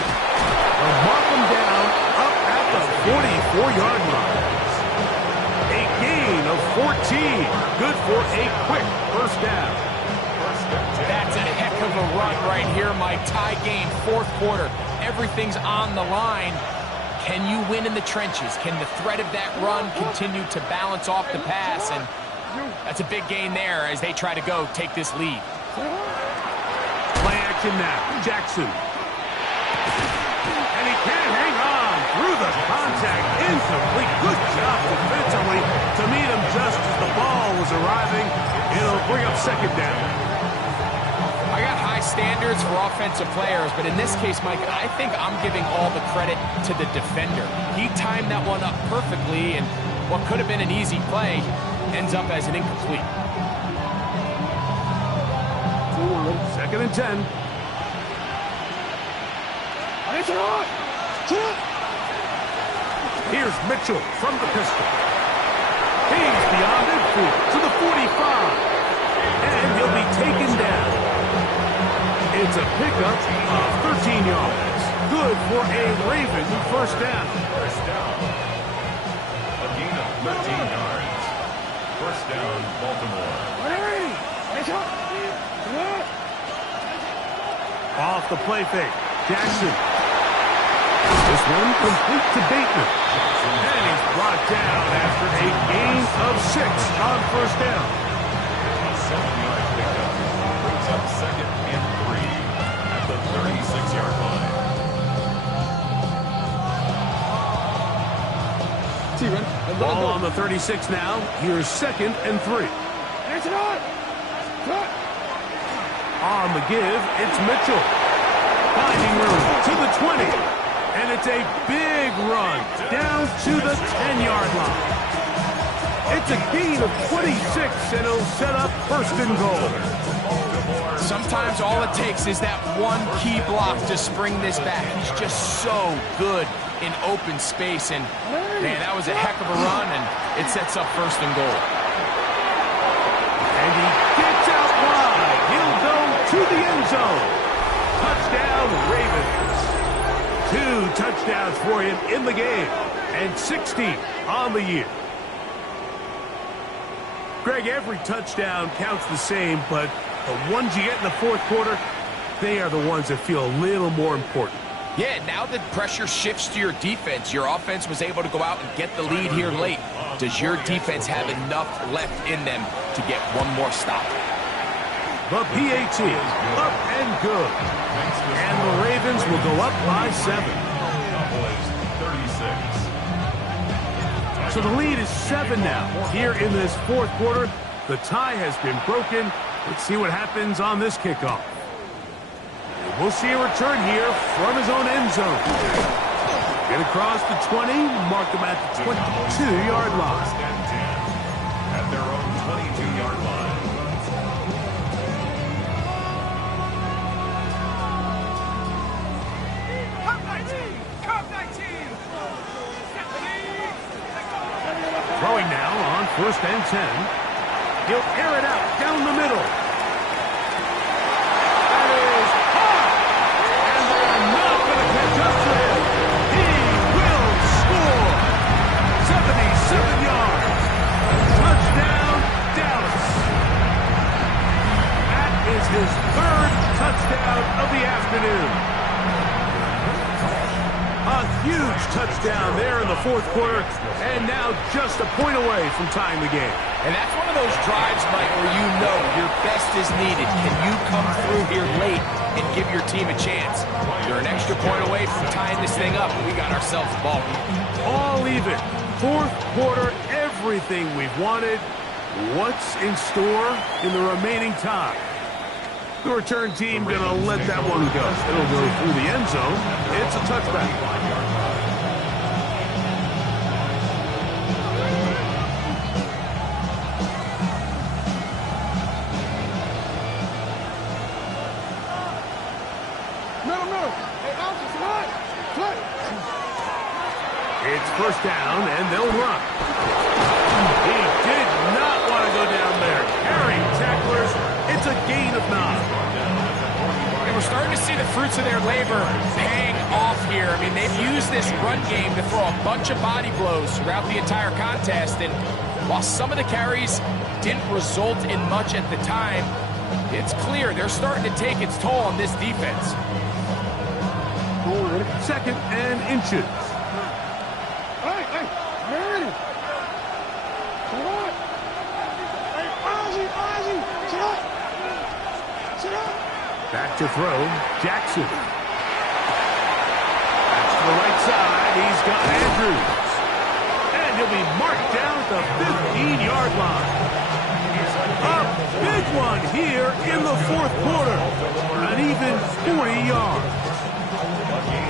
They'll mark him down up at the 44-yard line. A gain of 14. Good for a quick first down. That's a heck of a run right here, Mike. Tie game, fourth quarter. Everything's on the line. Can you win in the trenches? Can the threat of that run continue to balance off the pass? And that's a big gain there as they try to take this lead. Play action now. Jackson. And he can't hang on through the contact. Incomplete. Good job defensively to meet him just as the ball was arriving. It'll bring up second down. I got high standards for offensive players, but in this case, Mike, I think I'm giving all the credit to the defender. He timed that one up perfectly, and what could have been an easy play ends up as an incomplete. Second and 10. Here's Mitchell from the pistol. He's beyond midfield to the 45. And he'll be taken down. It's a pickup of 13 yards. Good for a Raven first down. First down. A gain of 13 yards. First down, Baltimore. Off the play fake. Jackson. This one complete to Bateman. And he's brought down after a gain of 6 on first down. A 7-yard pickup brings up second and 3 at the 36-yard line. Ball on the 36 now. Here's second and 3. On the give, it's Mitchell. Finding room to the 20. And it's a big run down to the 10-yard line. It's a gain of 26, and it'll set up first and goal. Sometimes all it takes is that one key block to spring this back. He's just so good in open space, and man, that was a heck of a run, and it sets up first and goal. And he gets out wide. He'll go to the end zone. Touchdown, Ravens. 2 touchdowns for him in the game, and 16 on the year. Greg, every touchdown counts the same, but the ones you get in the fourth quarter, they are the ones that feel a little more important. Yeah, now that pressure shifts to your defense, your offense was able to go out and get the lead here late. Does your defense have enough left in them to get one more stop? The PAT, up and good. And the Ravens will go up by 7. Cowboys 36. So the lead is 7 now. Here in this fourth quarter, the tie has been broken. Let's see what happens on this kickoff. We'll see a return here from his own end zone. Get across the 20, mark them at the 22-yard line. First and 10 at their own 22-yard line. Throwing now on first and 10. He'll air it out down the middle. That is hot. And they're not going to catch up to him. He will score. 77 yards. Touchdown, Dallas. That is his 3rd touchdown of the afternoon. A huge touchdown there in the fourth quarter, and now just a point away from tying the game. And that's one of those drives, Mike, where you know your best is needed. Can you come through here late and give your team a chance? You're an extra point away from tying this thing up, and we got ourselves a ball. All even. Fourth quarter, everything we've wanted. What's in store in the remaining time? The return team going to let that one go. It'll go through the end zone. It's a touchback. It's first down, and they'll run. He did not want to go down there. Carrying tacklers. It's a gain of 9. And we're starting to see the fruits of their labor paying off here. I mean, they've used this run game to throw a bunch of body blows throughout the entire contest, and While some of the carries didn't result in much at the time, it's clear they're starting to take its toll on this defense. 2nd and inches. Back to throw, Jackson. That's to the right side. He's got Andrews. And he'll be marked down at the 15-yard line. A big one here in the 4th quarter. An even 40 yards.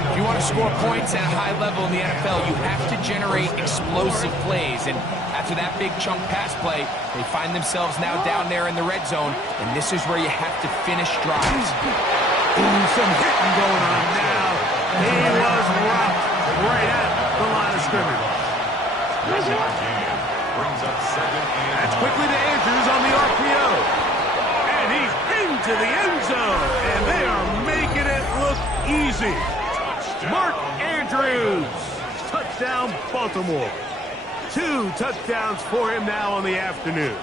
If you want to score points at a high level in the NFL, you have to generate explosive plays. And after that big chunk pass play, they find themselves now down there in the red zone, and this is where you have to finish drives. Ooh, some hitting going on now. He was rocked right at the line of scrimmage. Brings up 2nd and That's quickly to Andrews on the RPO. And he's into the end zone, and they are making it look easy. Mark Andrews, touchdown Baltimore. 2 touchdowns for him now on the afternoon.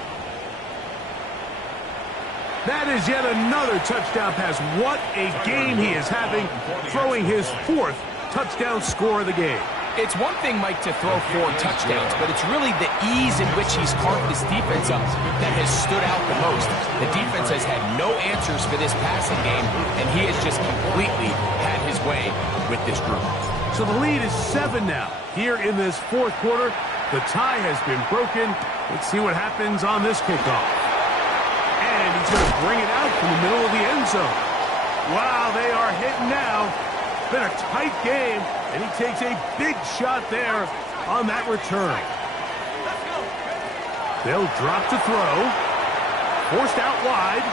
That is yet another touchdown pass. What a game he is having, throwing his 4th touchdown score of the game. It's one thing, Mike, to throw 4 touchdowns, but it's really the ease in which he's carved this defense up that has stood out the most. The defense has had no answers for this passing game, and he has just completely had his way with this group. So the lead is 7 now. Here in this 4th quarter, the tie has been broken. Let's see what happens on this kickoff. And he's going to bring it out from the middle of the end zone. Wow, they are hitting now. It's been a tight game, and he takes a big shot there on that return. They'll drop to throw. Forced out wide.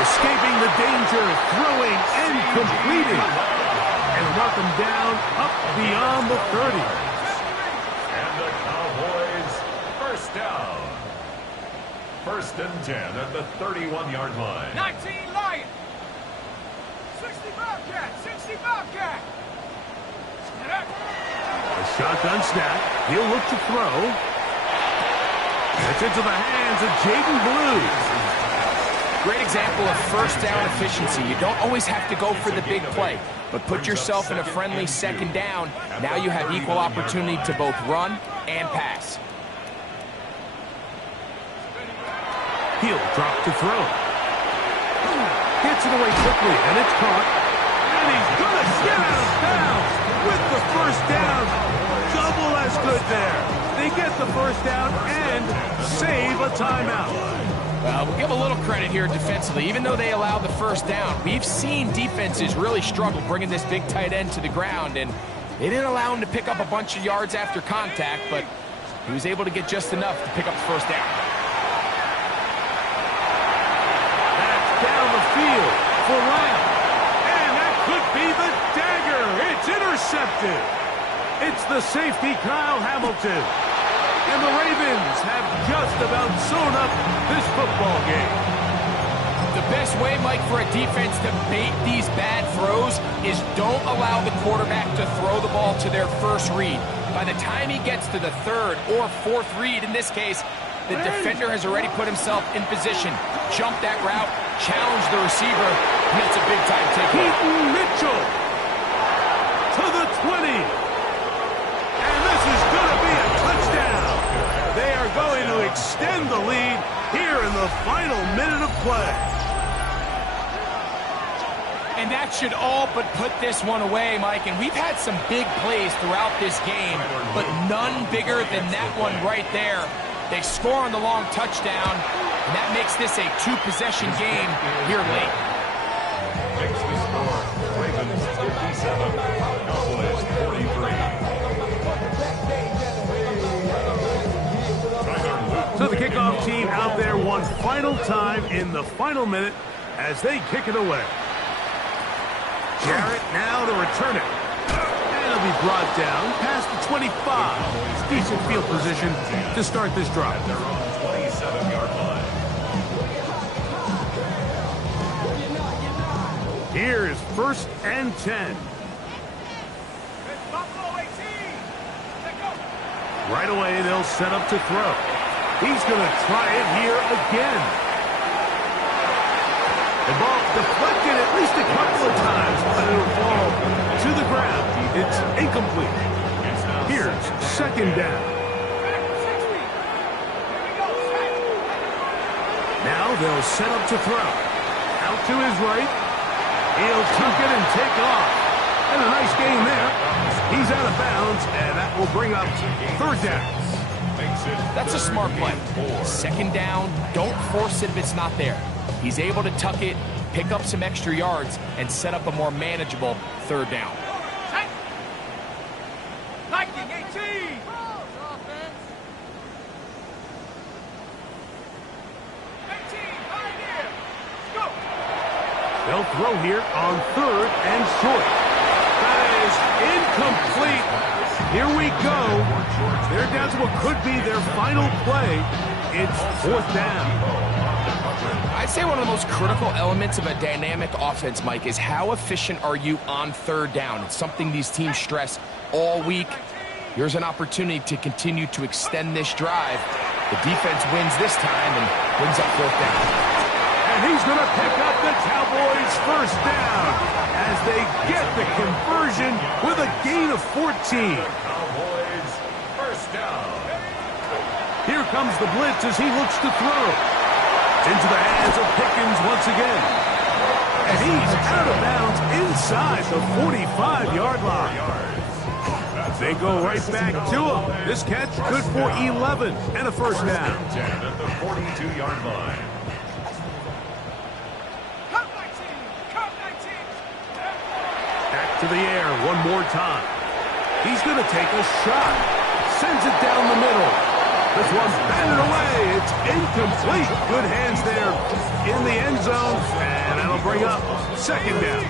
Escaping the danger, throwing and completing. And mark him down up beyond the 30. And the Cowboys first down. 1st and 10 at the 31-yard line. 19 Lions. 60 Bobcat. 60 Bobcat. A shotgun snap. He'll look to throw. It's into the hands of Jaden Blue. Great example of first down efficiency. You don't always have to go for the big play, but put yourself in a friendly 2nd down. Now you have equal opportunity to both run and pass. He'll drop to throw. Gets it away quickly, and it's caught. And he's going to get out of bounds with the first down. Double as good there. They get the first down and save a timeout. We'll give a little credit here defensively. Even though they allowed the first down, we've seen defenses really struggle bringing this big tight end to the ground, and they didn't allow him to pick up a bunch of yards after contact, but he was able to get just enough to pick up the first down. That's down the field for Lamb. And that could be the dagger. It's intercepted. It's the safety, Kyle Hamilton. And the Ravens have just about sewn up this football game. The best way, Mike, for a defense to bait these bad throws is don't allow the quarterback to throw the ball to their first read. By the time he gets to the 3rd or 4th read, in this case, the defender has already put himself in position. Jump that route, challenge the receiver, and it's a big-time takeaway. Keaton Mitchell to the 20. And this is going to be a touchdown. They are going to extend the lead here in the final minute of play. And that should all but put this one away, Mike. And we've had some big plays throughout this game, but none bigger than that one right there. They score on the long touchdown, and that makes this a 2-possession game here late. Makes the score Ravens 57, Cowboys 43. So the kickoff team out there one final time in the final minute as they kick it away. Jarrett now to return it. And it'll be brought down past the 25. Decent field position to start this drive. They're on the 27-yard line. Here is 1st and 10. Right away, they'll set up to throw. He's going to try it here again. The ball deflected at least a couple of times, but it'll fall to the ground. It's incomplete. Here's second down. Now they'll set up to throw. Out to his right. He'll tuck it and take off. And a nice gain there. He's out of bounds, and that will bring up third down. That's a smart play. Second down, don't force it if it's not there. He's able to tuck it, pick up some extra yards, and set up a more manageable third down. Viking 18! They'll throw here on third and short. That is incomplete. Here we go. They're down to what could be their final play. It's fourth down. I'd say one of the most critical elements of a dynamic offense, Mike, is how efficient are you on third down. It's something these teams stress all week. Here's an opportunity to continue to extend this drive. The defense wins this time and brings up fourth down. And he's going to pick up the Cowboys' first down as they get the conversion with a gain of 14. Cowboys first down. Here comes the blitz as he looks to throw. Into the hands of Pickens once again. And he's out of bounds inside the 45-yard line. They go right back to him. This catch good for 11 and a first down. 10 at the 42-yard line. To the air one more time. He's going to take a shot. Sends it down the middle. This one's batted away. It's incomplete. Good hands there in the end zone. And that'll bring up second down.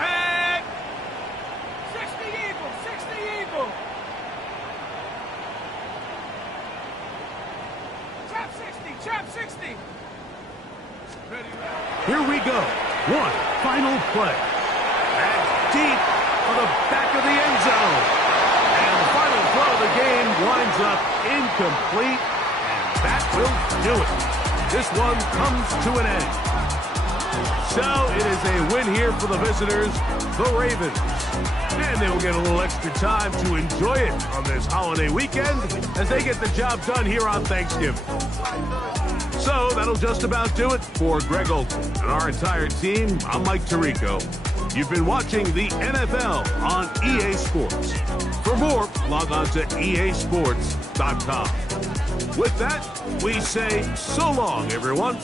Set. 60 Eagle. 60 Eagle. Trap 60. Trap 60. Here we go. One final play. That's deep for the back of the end zone. And the final throw of the game winds up incomplete. And that will do it. This one comes to an end. So it is a win here for the visitors, the Ravens. And they will get a little extra time to enjoy it on this holiday weekend as they get the job done here on Thanksgiving. So that'll just about do it for Greg Olson and our entire team. I'm Mike Tirico. You've been watching the NFL on EA Sports. For more, log on to easports.com. With that, we say so long, everyone.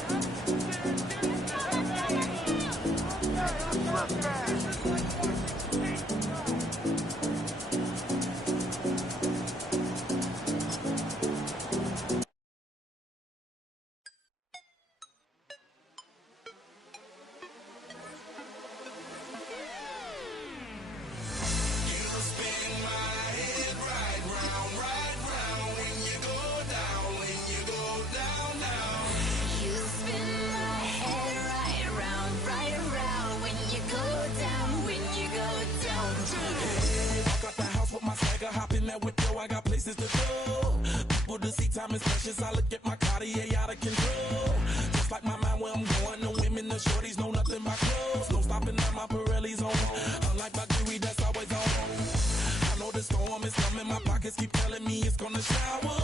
I got places to go. People to see, time is precious. I look at my Cartier out of control. Just like my mind where I'm going. The women, the shorties know nothing but clothes. No stopping at my Pirelli's on. Unlike my jewelry that's always on. I know the storm is coming. My pockets keep telling me it's gonna shower.